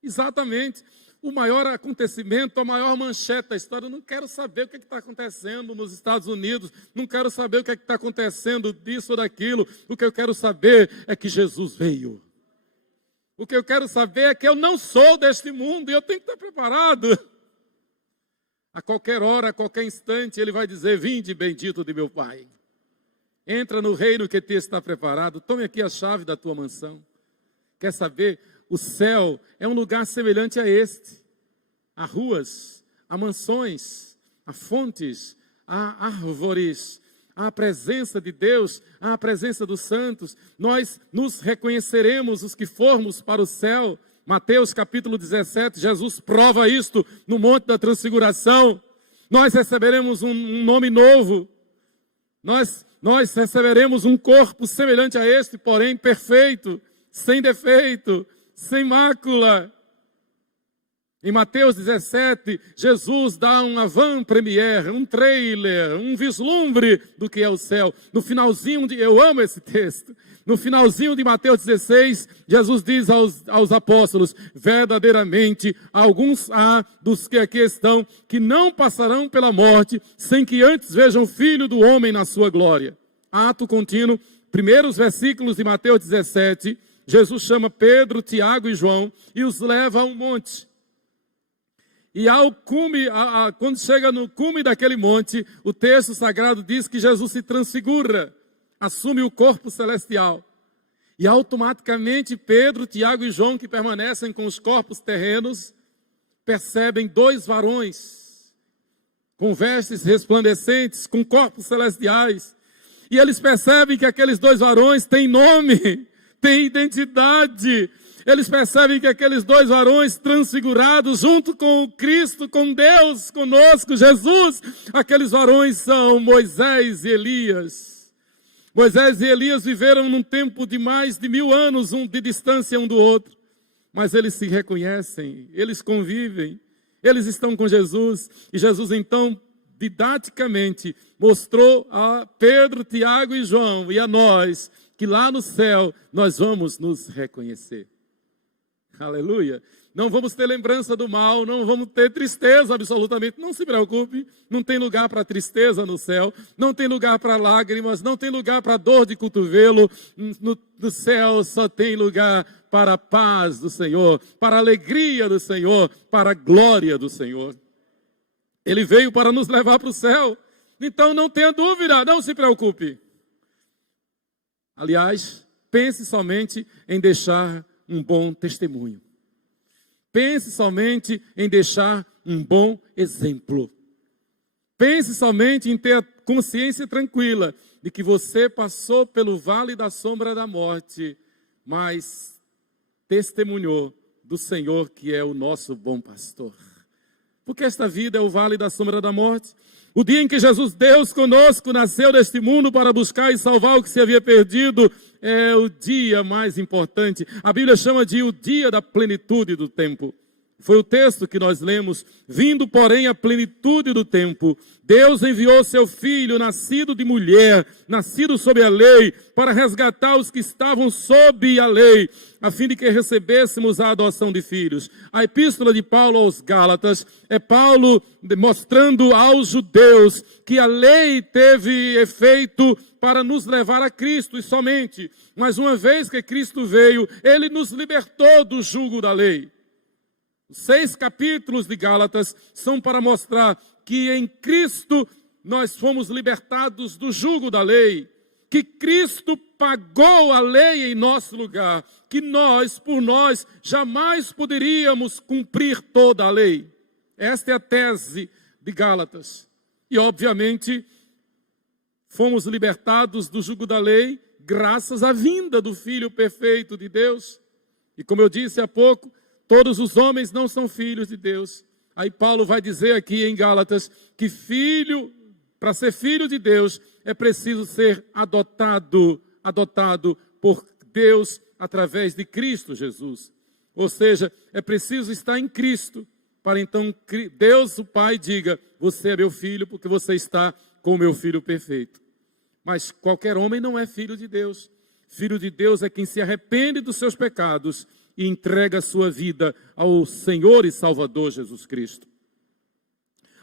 Exatamente. O maior acontecimento, a maior manchete da história. Eu não quero saber o que está acontecendo nos Estados Unidos. Não quero saber o que está acontecendo disso ou daquilo. O que eu quero saber é que Jesus veio. O que eu quero saber é que eu não sou deste mundo e eu tenho que estar preparado. A qualquer hora, a qualquer instante, ele vai dizer: vinde, bendito de meu Pai. Entra no reino que te está preparado. Tome aqui a chave da tua mansão. Quer saber? O céu é um lugar semelhante a este. Há ruas, há mansões, há fontes, há árvores, há a presença de Deus, há a presença dos santos. Nós nos reconheceremos os que formos para o céu. Mateus capítulo 17, Jesus prova isto no Monte da Transfiguração. Nós receberemos um nome novo. Nós receberemos um corpo semelhante a este, porém perfeito, sem defeito, sem mácula. Em Mateus 17, Jesus dá um avant-première, um trailer, um vislumbre do que é o céu. No finalzinho eu amo esse texto. No finalzinho de Mateus 16, Jesus diz aos apóstolos: verdadeiramente, alguns há dos que aqui estão, que não passarão pela morte, sem que antes vejam o Filho do Homem na sua glória. Ato contínuo, primeiros versículos de Mateus 17, Jesus chama Pedro, Tiago e João e os leva a um monte. E ao cume, quando chega no cume daquele monte, o texto sagrado diz que Jesus se transfigura, assume o corpo celestial. E automaticamente Pedro, Tiago e João, que permanecem com os corpos terrenos, percebem dois varões com vestes resplandecentes, com corpos celestiais. E eles percebem que aqueles dois varões têm nome, têm identidade. Eles percebem que aqueles dois varões transfigurados, junto com o Cristo, com Deus, conosco, Jesus, aqueles varões são Moisés e Elias. Moisés e Elias viveram num tempo de mais de 1000 anos de distância um do outro. Mas eles se reconhecem, eles convivem, eles estão com Jesus. E Jesus então, didaticamente, mostrou a Pedro, Tiago e João e a nós, que lá no céu nós vamos nos reconhecer. Aleluia. Não vamos ter lembrança do mal, não vamos ter tristeza absolutamente. Não se preocupe, não tem lugar para tristeza no céu, não tem lugar para lágrimas, não tem lugar para dor de cotovelo. No céu só tem lugar para a paz do Senhor, para a alegria do Senhor, para a glória do Senhor. Ele veio para nos levar para o céu. Então não tenha dúvida, não se preocupe. Aliás, pense somente em deixar um bom testemunho. Pense somente em deixar um bom exemplo. Pense somente em ter a consciência tranquila de que você passou pelo vale da sombra da morte, mas testemunhou do Senhor que é o nosso bom pastor. Porque esta vida é o vale da sombra da morte. O dia em que Jesus, Deus conosco, nasceu deste mundo para buscar e salvar o que se havia perdido, é o dia mais importante. A Bíblia chama de o dia da plenitude do tempo. Foi o texto que nós lemos. Vindo, porém, a plenitude do tempo, Deus enviou seu Filho, nascido de mulher, nascido sob a lei, para resgatar os que estavam sob a lei, a fim de que recebêssemos a adoção de filhos. A epístola de Paulo aos Gálatas é Paulo mostrando aos judeus que a lei teve efeito para nos levar a Cristo e somente. Mas uma vez que Cristo veio, Ele nos libertou do jugo da lei. Os 6 capítulos de Gálatas são para mostrar que em Cristo nós fomos libertados do jugo da lei, que Cristo pagou a lei em nosso lugar, que nós, por nós, jamais poderíamos cumprir toda a lei. Esta é a tese de Gálatas. E, obviamente, fomos libertados do jugo da lei graças à vinda do Filho perfeito de Deus. E como eu disse há pouco, todos os homens não são filhos de Deus. Aí Paulo vai dizer aqui em Gálatas que para ser filho de Deus, é preciso ser adotado por Deus através de Cristo Jesus. Ou seja, é preciso estar em Cristo, para então Deus, o Pai, diga: você é meu filho porque você está com o meu filho perfeito. Mas qualquer homem não é filho de Deus. Filho de Deus é quem se arrepende dos seus pecados e entrega a sua vida ao Senhor e Salvador Jesus Cristo.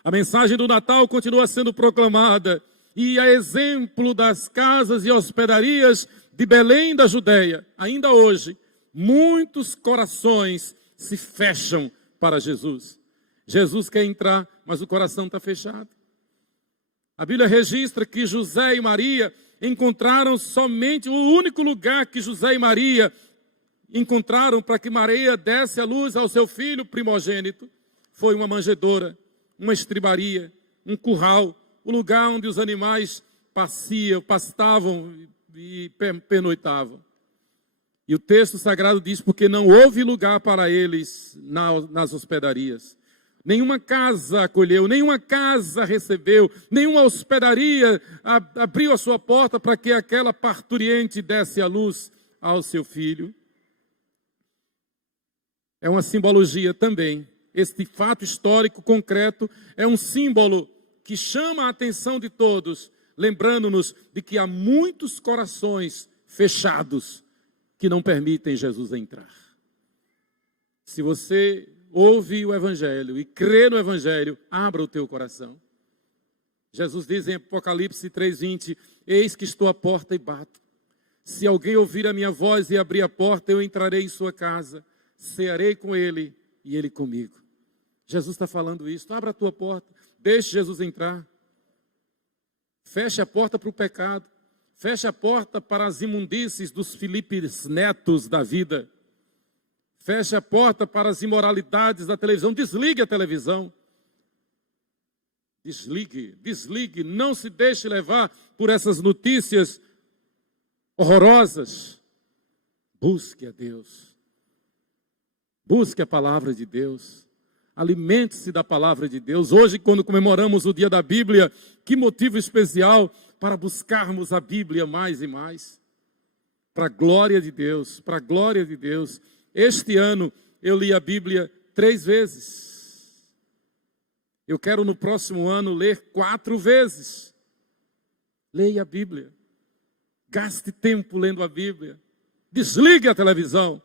A mensagem do Natal continua sendo proclamada, e a exemplo das casas e hospedarias de Belém da Judéia, ainda hoje, muitos corações se fecham para Jesus. Jesus quer entrar, mas o coração está fechado. A Bíblia registra que José e Maria encontraram somente o único lugar que José e Maria encontraram para que Maria desse a luz ao seu filho primogênito. Foi uma manjedoura, uma estribaria, um curral, o lugar onde os animais pastavam e pernoitavam. E o texto sagrado diz: porque não houve lugar para eles nas hospedarias. Nenhuma casa acolheu, nenhuma casa recebeu, nenhuma hospedaria abriu a sua porta para que aquela parturiente desse a luz ao seu filho. É uma simbologia também. Este fato histórico concreto é um símbolo que chama a atenção de todos, lembrando-nos de que há muitos corações fechados que não permitem Jesus entrar. Se você ouve o Evangelho e crê no Evangelho, abra o teu coração. Jesus diz em Apocalipse 3:20: eis que estou à porta e bato. Se alguém ouvir a minha voz e abrir a porta, eu entrarei em sua casa, cearei com ele e ele comigo. Jesus está falando isso. Abra a tua porta, deixe Jesus entrar. Feche a porta para o pecado. Feche a porta para as imundícies dos Filipes Netos da vida. Feche a porta para as imoralidades da televisão. Desligue a televisão. Desligue. Não se deixe levar por essas notícias horrorosas. Busque a Deus. Busque a palavra de Deus. Alimente-se da palavra de Deus. Hoje, quando comemoramos o dia da Bíblia, que motivo especial para buscarmos a Bíblia mais e mais. Para a glória de Deus, para a glória de Deus. Este ano eu li a Bíblia 3 vezes. Eu quero no próximo ano ler 4 vezes. Leia a Bíblia. Gaste tempo lendo a Bíblia. Desligue a televisão.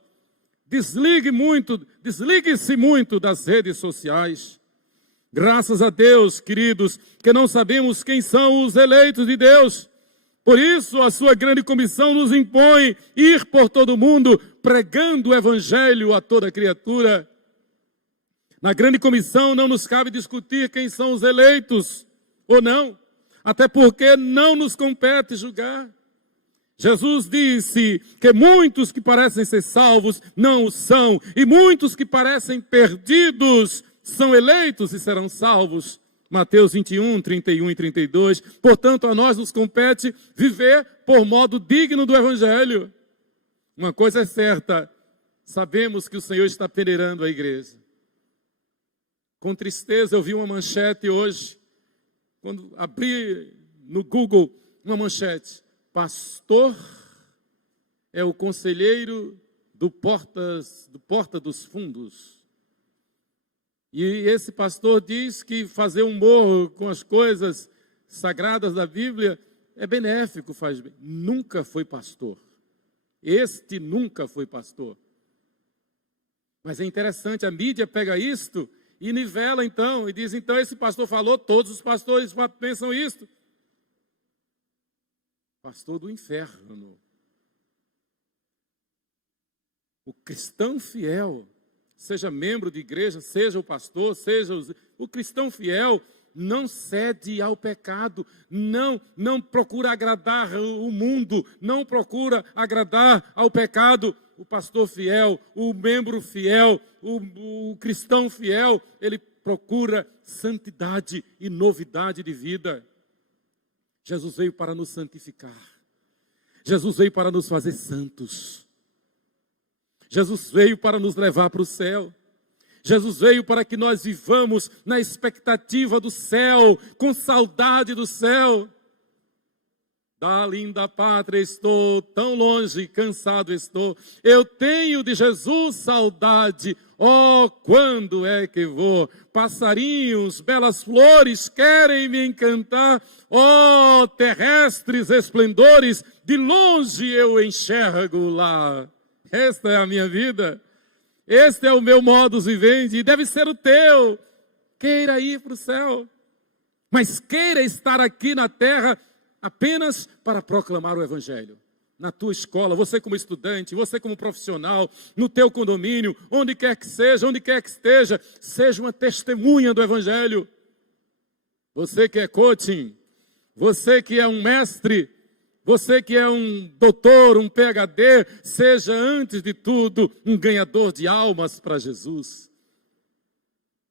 Desligue-se muito das redes sociais. Graças a Deus, queridos, que não sabemos quem são os eleitos de Deus. Por isso, a sua grande comissão nos impõe ir por todo o mundo, pregando o Evangelho a toda criatura. Na grande comissão não nos cabe discutir quem são os eleitos ou não, até porque não nos compete julgar. Jesus disse que muitos que parecem ser salvos não o são, e muitos que parecem perdidos são eleitos e serão salvos. Mateus 21, 31 e 32. Portanto, a nós nos compete viver por modo digno do Evangelho. Uma coisa é certa, sabemos que o Senhor está peneirando a igreja. Com tristeza eu vi uma manchete hoje, quando abri no Google uma manchete: pastor é o conselheiro do Porta dos Fundos. E esse pastor diz que fazer humor com as coisas sagradas da Bíblia é benéfico, faz bem. Nunca foi pastor. Este nunca foi pastor. Mas é interessante, a mídia pega isto e nivela então, e diz: então esse pastor falou, todos os pastores pensam isto. Pastor do inferno. O cristão fiel, seja membro de igreja, seja o pastor, o cristão fiel, não cede ao pecado, não procura agradar o mundo, não procura agradar ao pecado. O pastor fiel, o membro fiel, o cristão fiel, ele procura santidade e novidade de vida. Jesus veio para nos santificar. Jesus veio para nos fazer santos. Jesus veio para nos levar para o céu. Jesus veio para que nós vivamos na expectativa do céu, com saudade do céu. Da linda pátria estou, tão longe, cansado estou. Eu tenho de Jesus saudade. Oh, quando é que vou? Passarinhos, belas flores querem me encantar. Oh, terrestres esplendores, de longe eu enxergo lá. Esta é a minha vida. Este é o meu modus vivendi, deve ser o teu. Queira ir para o céu, mas queira estar aqui na terra apenas para proclamar o Evangelho. Na tua escola, você como estudante, você como profissional, no teu condomínio, onde quer que seja, onde quer que esteja, seja uma testemunha do Evangelho. Você que é coaching, você que é um mestre, você que é um doutor, um PhD, seja antes de tudo um ganhador de almas para Jesus.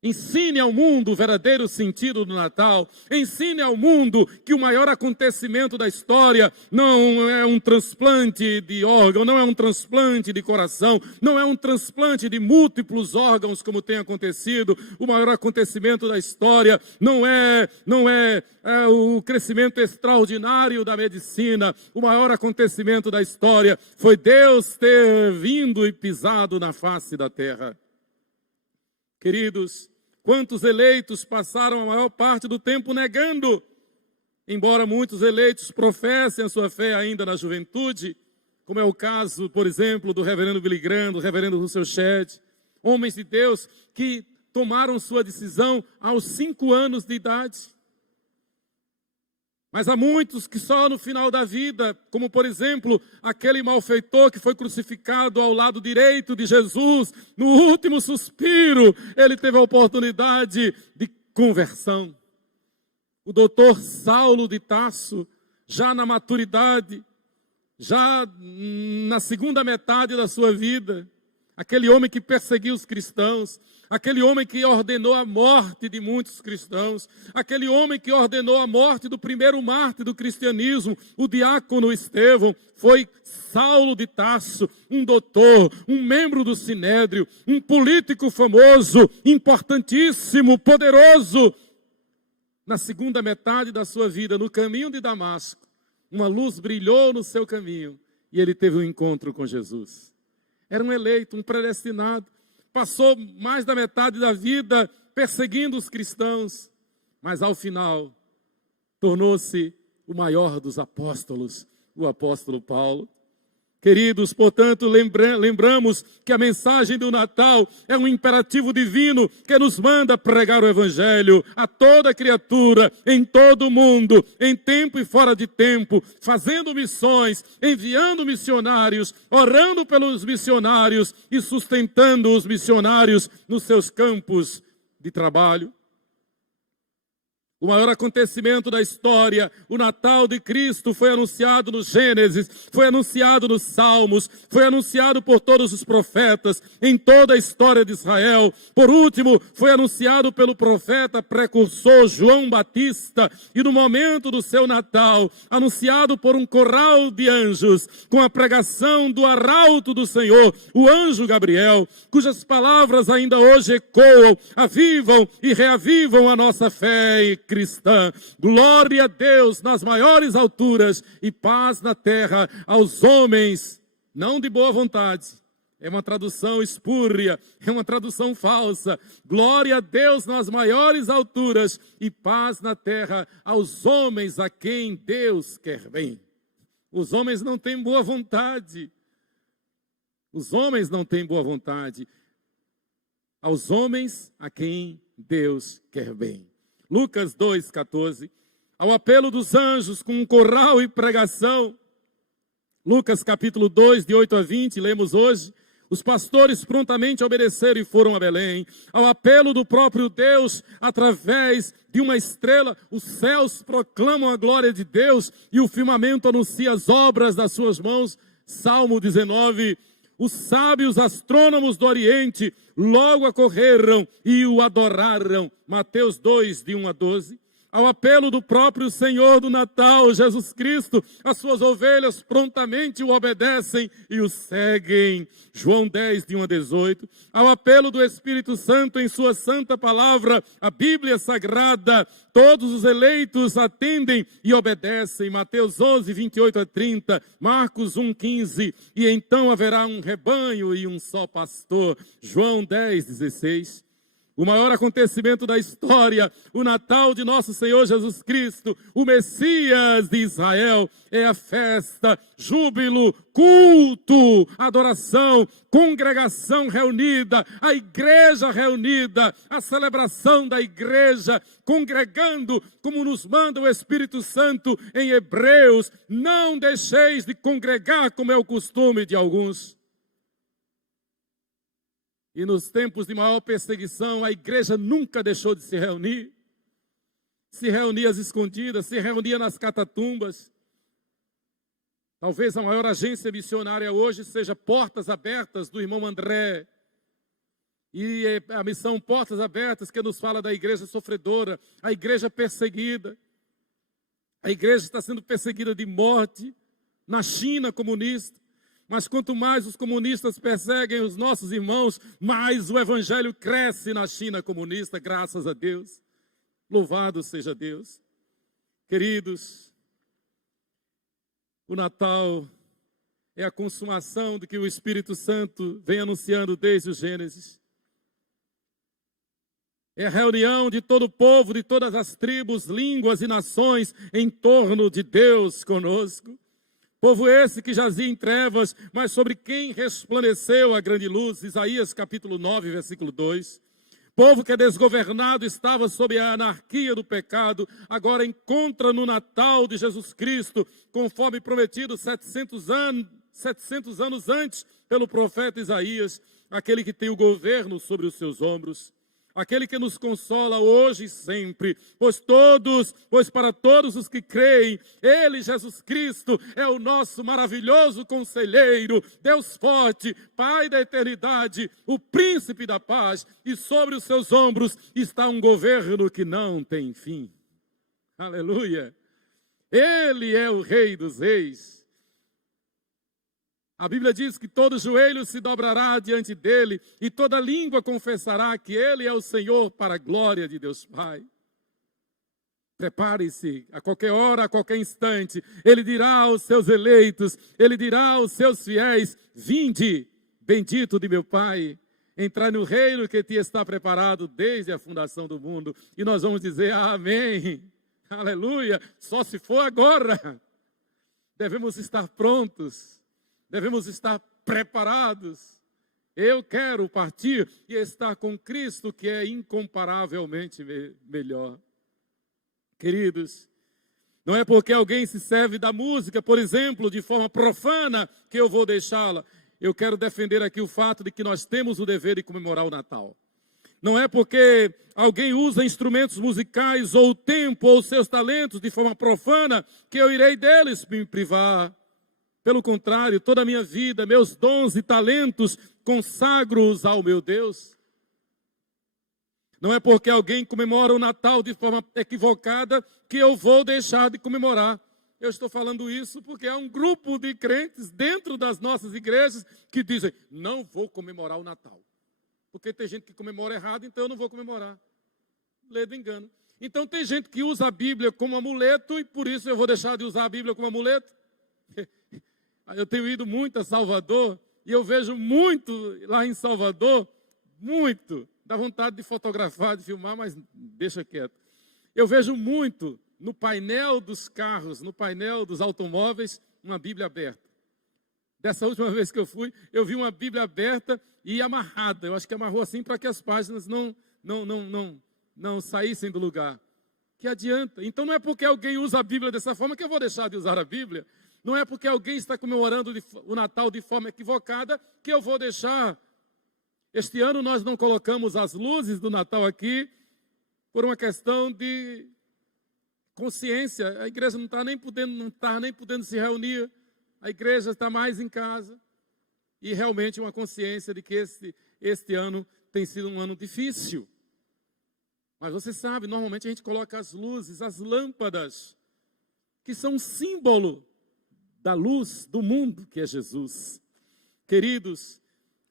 Ensine ao mundo o verdadeiro sentido do Natal. Ensine ao mundo que o maior acontecimento da história não é um transplante de órgão, não é um transplante de coração, não é um transplante de múltiplos órgãos como tem acontecido. O maior acontecimento da história não é o crescimento extraordinário da medicina. O maior acontecimento da história foi Deus ter vindo e pisado na face da terra. Queridos, quantos eleitos passaram a maior parte do tempo negando? Embora muitos eleitos professem a sua fé ainda na juventude, como é o caso, por exemplo, do reverendo Billy Graham, do reverendo Russell Shedd, homens de Deus que tomaram sua decisão aos 5 anos de idade. Mas há muitos que só no final da vida, como por exemplo, aquele malfeitor que foi crucificado ao lado direito de Jesus, no último suspiro, ele teve a oportunidade de conversão. O doutor Saulo de Tarso, já na maturidade, já na segunda metade da sua vida, aquele homem que perseguiu os cristãos, aquele homem que ordenou a morte de muitos cristãos, aquele homem que ordenou a morte do primeiro mártir do cristianismo, o diácono Estevão, foi Saulo de Tarso, um doutor, um membro do Sinédrio, um político famoso, importantíssimo, poderoso. Na segunda metade da sua vida, no caminho de Damasco, uma luz brilhou no seu caminho e ele teve um encontro com Jesus. Era um eleito, um predestinado. Passou mais da metade da vida perseguindo os cristãos, mas ao final tornou-se o maior dos apóstolos, o apóstolo Paulo. Queridos, portanto, lembramos que a mensagem do Natal é um imperativo divino que nos manda pregar o Evangelho a toda criatura, em todo o mundo, em tempo e fora de tempo, fazendo missões, enviando missionários, orando pelos missionários e sustentando os missionários nos seus campos de trabalho. O maior acontecimento da história, o Natal de Cristo, foi anunciado no Gênesis, foi anunciado nos Salmos, foi anunciado por todos os profetas, em toda a história de Israel. Por último, foi anunciado pelo profeta precursor João Batista, e no momento do seu Natal, anunciado por um coral de anjos, com a pregação do arauto do Senhor, o anjo Gabriel, cujas palavras ainda hoje ecoam, avivam e reavivam a nossa fé cristã. Glória a Deus nas maiores alturas e paz na terra aos homens, não de boa vontade. É uma tradução espúria, é uma tradução falsa. Glória a Deus nas maiores alturas e paz na terra aos homens a quem Deus quer bem. Os homens não têm boa vontade. Os homens não têm boa vontade. Aos homens a quem Deus quer bem. Lucas 2,14, ao apelo dos anjos com um coral e pregação. Lucas capítulo 2, de 8 a 20, lemos hoje. Os pastores prontamente obedeceram e foram a Belém. Ao apelo do próprio Deus, através de uma estrela, os céus proclamam a glória de Deus e o firmamento anuncia as obras das suas mãos. Salmo 19, Os sábios astrônomos do Oriente logo acorreram e o adoraram. Mateus 2, de 1 a 12. Ao apelo do próprio Senhor do Natal, Jesus Cristo, as suas ovelhas prontamente o obedecem e o seguem. João 10, de 1 a 18. Ao apelo do Espírito Santo em sua santa palavra, a Bíblia Sagrada, todos os eleitos atendem e obedecem. Mateus 11, 28 a 30, Marcos 1, 15. E então haverá um rebanho e um só pastor. João 10, 16. O maior acontecimento da história, o Natal de nosso Senhor Jesus Cristo, o Messias de Israel, é a festa, júbilo, culto, adoração, congregação reunida, a igreja reunida, a celebração da igreja, congregando, como nos manda o Espírito Santo em Hebreus. Não deixeis de congregar, como é o costume de alguns. E nos tempos de maior perseguição, a igreja nunca deixou de se reunir. Se reunia às escondidas, se reunia nas catatumbas. Talvez a maior agência missionária hoje seja Portas Abertas, do irmão André. E a missão Portas Abertas, que nos fala da igreja sofredora, a igreja perseguida. A igreja está sendo perseguida de morte na China comunista. Mas quanto mais os comunistas perseguem os nossos irmãos, mais o evangelho cresce na China comunista, graças a Deus. Louvado seja Deus. Queridos, o Natal é a consumação do que o Espírito Santo vem anunciando desde o Gênesis. É a reunião de todo o povo, de todas as tribos, línguas e nações em torno de Deus conosco. Povo esse que jazia em trevas, mas sobre quem resplandeceu a grande luz. Isaías capítulo 9, versículo 2. Povo que é desgovernado, estava sob a anarquia do pecado, agora encontra no Natal de Jesus Cristo, conforme prometido 700 anos antes pelo profeta Isaías, aquele que tem o governo sobre os seus ombros. Aquele que nos consola hoje e sempre, pois para todos os que creem, Ele, Jesus Cristo, é o nosso maravilhoso conselheiro, Deus forte, Pai da eternidade, o príncipe da paz, e sobre os seus ombros está um governo que não tem fim. Aleluia! Ele é o Rei dos Reis. A Bíblia diz que todo joelho se dobrará diante dele e toda língua confessará que ele é o Senhor, para a glória de Deus Pai. Prepare-se, a qualquer hora, a qualquer instante, ele dirá aos seus eleitos, ele dirá aos seus fiéis: vinde, bendito de meu Pai, entrai no reino que te está preparado desde a fundação do mundo. E nós vamos dizer amém, aleluia, só se for agora. Devemos estar prontos. Devemos estar preparados. Eu quero partir e estar com Cristo, que é incomparavelmente melhor. Queridos, não é porque alguém se serve da música, por exemplo, de forma profana, que eu vou deixá-la. Eu quero defender aqui o fato de que nós temos o dever de comemorar o Natal. Não é porque alguém usa instrumentos musicais ou o tempo ou seus talentos de forma profana que eu irei deles me privar. Pelo contrário, toda a minha vida, meus dons e talentos, consagro-os ao meu Deus. Não é porque alguém comemora o Natal de forma equivocada que eu vou deixar de comemorar. Eu estou falando isso porque há um grupo de crentes dentro das nossas igrejas que dizem: não vou comemorar o Natal. Porque tem gente que comemora errado, então eu não vou comemorar. Lê do engano. Então tem gente que usa a Bíblia como amuleto e por isso eu vou deixar de usar a Bíblia como amuleto. Eu tenho ido muito a Salvador e eu vejo muito lá em Salvador, muito, dá vontade de fotografar, de filmar, mas deixa quieto. Eu vejo muito no painel dos carros, no painel dos automóveis, uma Bíblia aberta. Dessa última vez que eu fui, eu vi uma Bíblia aberta e amarrada. Eu acho que amarrou assim para que as páginas não saíssem do lugar. Que adianta? Então não é porque alguém usa a Bíblia dessa forma que eu vou deixar de usar a Bíblia. Não é porque alguém está comemorando o Natal de forma equivocada que eu vou deixar. Este ano nós não colocamos as luzes do Natal aqui por uma questão de consciência. A igreja não está nem podendo se reunir. A igreja está mais em casa. e realmente uma consciência de que este ano tem sido um ano difícil. Mas você sabe, normalmente a gente coloca as luzes, as lâmpadas, que são um símbolo da luz do mundo, que é Jesus. Queridos,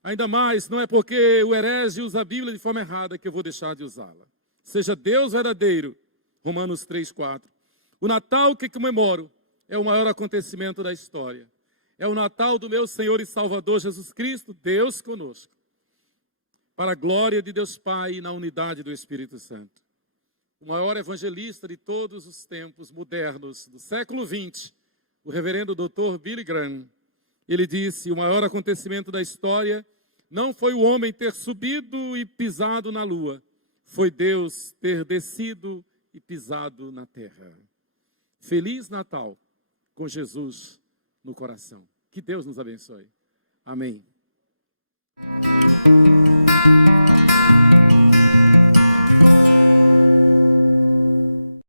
ainda mais, não é porque o herege usa a Bíblia de forma errada que eu vou deixar de usá-la. Seja Deus verdadeiro, Romanos 3:4. O Natal que comemoro é o maior acontecimento da história. É o Natal do meu Senhor e Salvador Jesus Cristo, Deus conosco. Para a glória de Deus Pai e na unidade do Espírito Santo. O maior evangelista de todos os tempos modernos, do século XX, o reverendo Dr. Billy Graham, ele disse: o maior acontecimento da história não foi o homem ter subido e pisado na lua, foi Deus ter descido e pisado na terra. Feliz Natal com Jesus no coração. Que Deus nos abençoe. Amém.